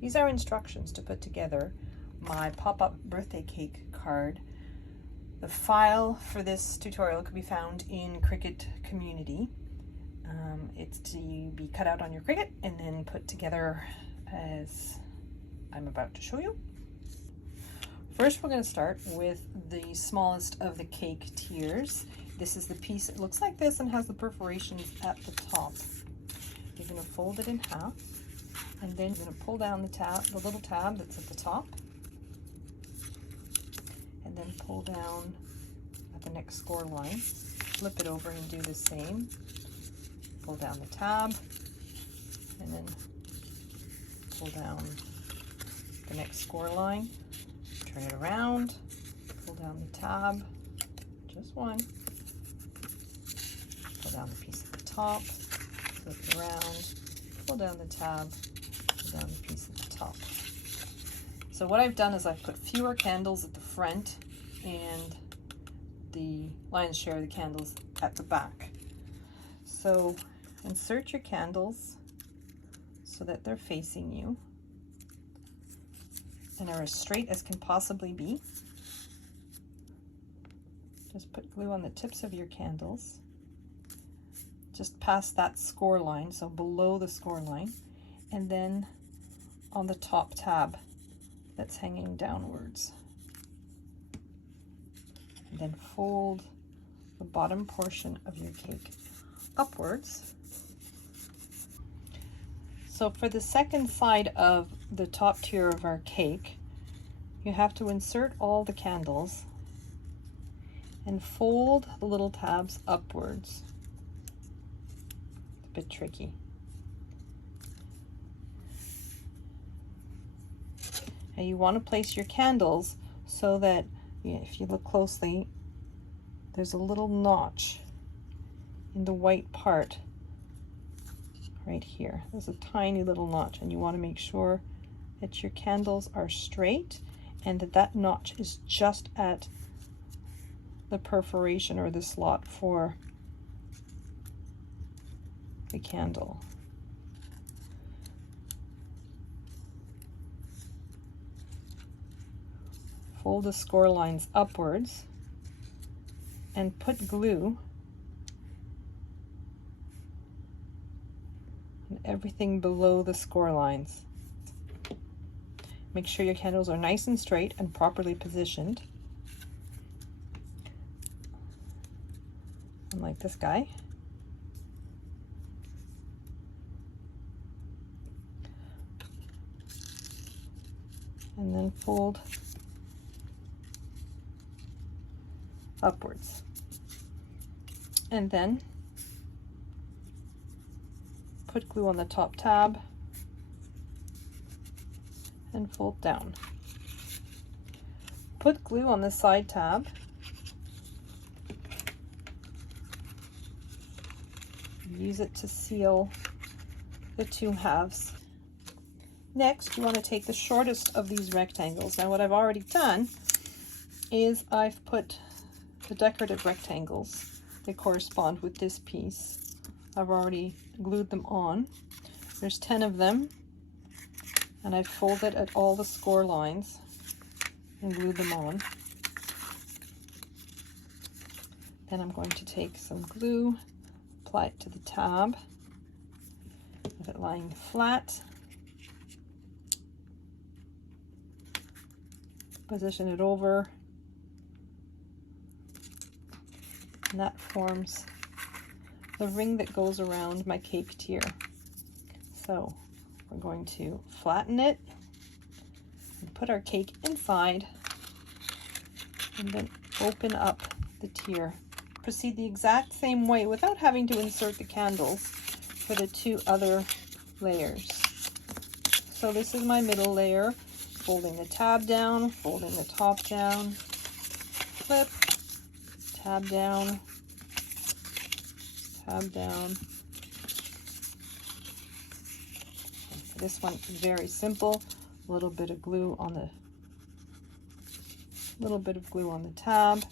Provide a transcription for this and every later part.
These are instructions to put together my pop-up birthday cake card. The file for this tutorial can be found in Cricut Community. It's to be cut out on your Cricut and then put together as I'm about to show you. First, we're going to start with the smallest of the cake tiers. This is the piece. It looks like this and has the perforations at the top. You're going to fold it in half, and then you're going to pull down the tab, the little tab that's at the top, and then pull down at the next score line. Flip it over and do the same. Pull down the tab, and then pull down the next score line. Turn it around, pull down the tab, just one. Pull down the piece at the top, flip it around, pull down the tab, pull down the piece at the top. So what I've done is I've put fewer candles at the front and the lion's share of the candles at the back. So insert your candles so that they're facing you and are as straight as can possibly be. Just put glue on the tips of your candles, just past that score line, so below the score line, and then on the top tab that's hanging downwards. And then fold the bottom portion of your cake upwards. So for the second side of the top tier of our cake, you have to insert all the candles and fold the little tabs upwards. It's a bit tricky. And you want to place your candles so that, if you look closely, there's a little notch in the white part right here. There's a tiny little notch, and you want to make sure that your candles are straight and that that notch is just at the perforation or the slot for the candle. Fold the score lines upwards and put glue on everything below the score lines. Make sure your candles are nice and straight and properly positioned. Unlike this guy. And then fold upwards. And then put glue on the top tab and fold down. Put glue on the side tab use it to seal the two halves. Next, you want to take the shortest of these rectangles. Now what I've already done is I've put the decorative rectangles. They correspond with this piece. I've already glued them on. There's 10 of them, and I've folded at all the score lines and glued them on. Then I'm going to take some glue, apply it to the tab, have it lying flat, position it over, and that forms the ring that goes around my cake tier. So we're going to flatten it and put our cake inside and then open up the tier. Proceed the exact same way without having to insert the candles for the two other layers. So this is my middle layer, folding the tab down, folding the top down, flip, tab down, tab down. For this one, very simple. A little bit of glue on the tab.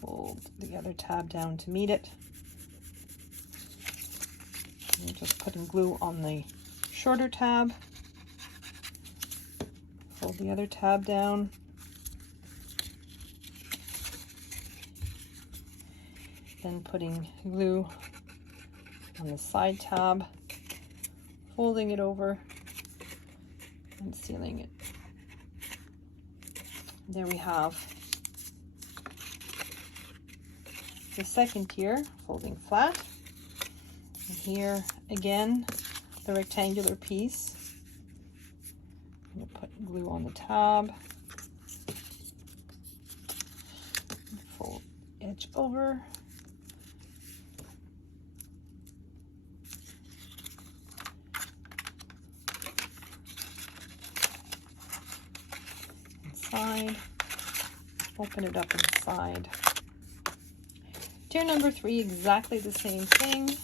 Fold the other tab down to meet it. And just putting glue on the shorter tab, fold the other tab down, then putting glue on the side tab, folding it over and sealing it. There we have the second tier, folding flat. And here again, the rectangular piece. I'm going to put glue on the tab, fold edge over, inside, open it up inside. Tier number 3, exactly the same thing.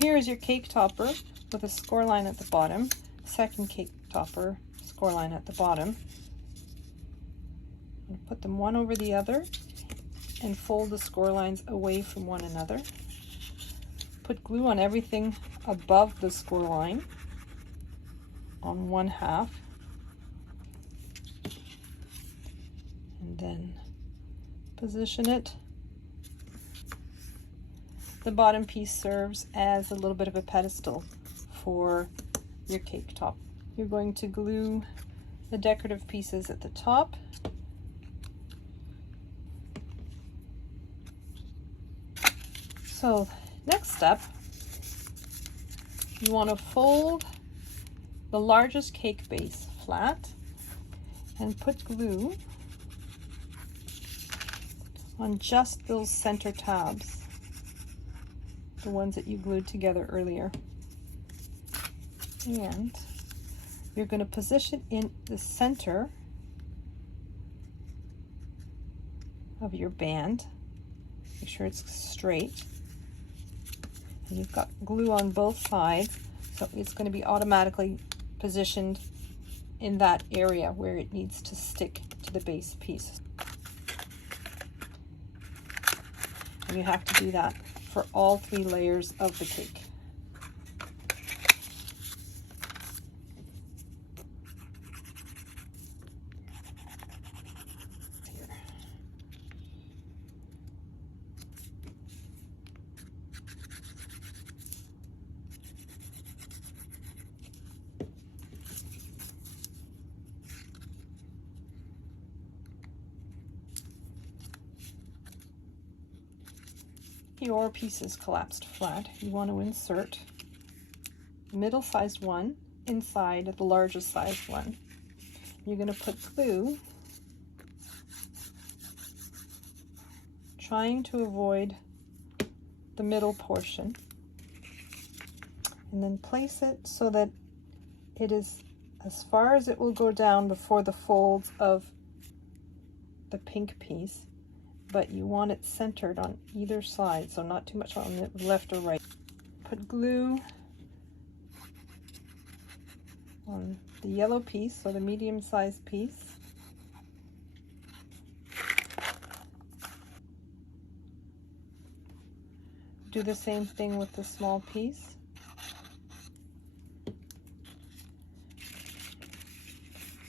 Here is your cake topper with a score line at the bottom. Second cake topper, score line at the bottom. And put them one over the other and fold the score lines away from one another. Put glue on everything above the score line on one half. And then position it. The bottom piece serves as a little bit of a pedestal for your cake top. You're going to glue the decorative pieces at the top. So next step, you want to fold the largest cake base flat and put glue on just those center tabs, the ones that you glued together earlier. And you're going to position in the center of your band. Make sure it's straight. And you've got glue on both sides, so it's going to be automatically positioned in that area where it needs to stick to the base piece. And you have to do that for all 3 layers of the cake. Here. Your piece is collapsed flat. You want to insert the middle-sized one inside the largest sized one. You're going to put glue, trying to avoid the middle portion, and then place it so that it is as far as it will go down before the folds of the pink piece, but you want it centered on either side, so not too much on the left or right. Put glue on the yellow piece, so the medium-sized piece. Do the same thing with the small piece.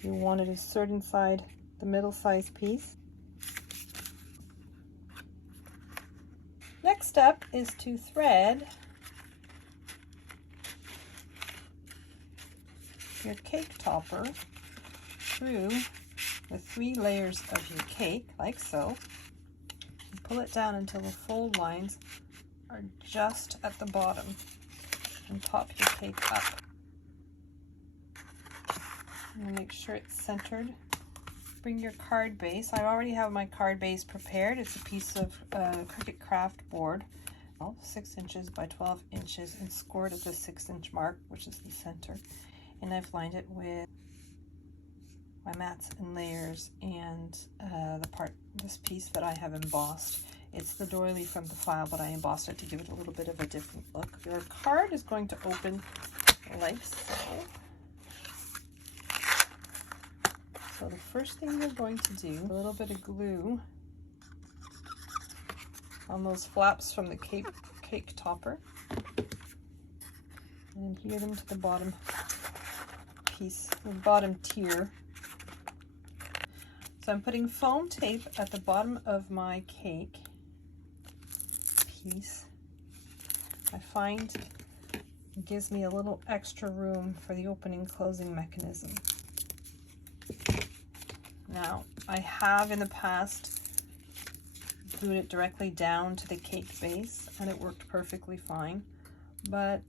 You want to insert inside the middle-sized piece. Next step is to thread your cake topper through the 3 layers of your cake, like so. And pull it down until the fold lines are just at the bottom, and pop your cake up. And make sure it's centered. Bring your card base. I already have my card base prepared. It's a piece of Cricut craft board, 6 inches by 12 inches, and scored at the 6-inch mark, which is the center. And I've lined it with my mats and layers and this piece that I have embossed. It's the doily from the file, but I embossed it to give it a little bit of a different look. Your card is going to open like so. So the first thing you're going to do, a little bit of glue on those flaps from the cake topper, and adhere them to the bottom piece, the bottom tier. So I'm putting foam tape at the bottom of my cake piece. I find it gives me a little extra room for the opening closing mechanism. Now, I have in the past glued it directly down to the cake base, and it worked perfectly fine, but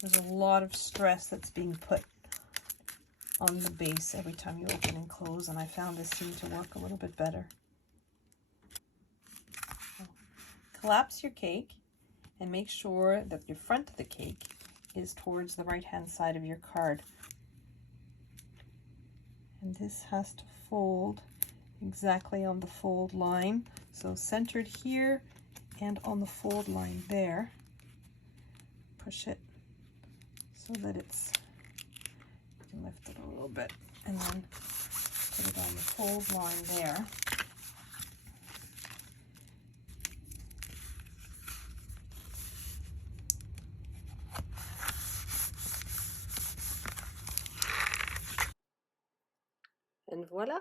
there's a lot of stress that's being put on the base every time you open and close, and I found this seemed to work a little bit better. So, collapse your cake and make sure that your front of the cake is towards the right-hand side of your card. And this has to fold exactly on the fold line. So centered here and on the fold line there. Push it so that it's, you can lift it a little bit and then put it on the fold line there. And voila,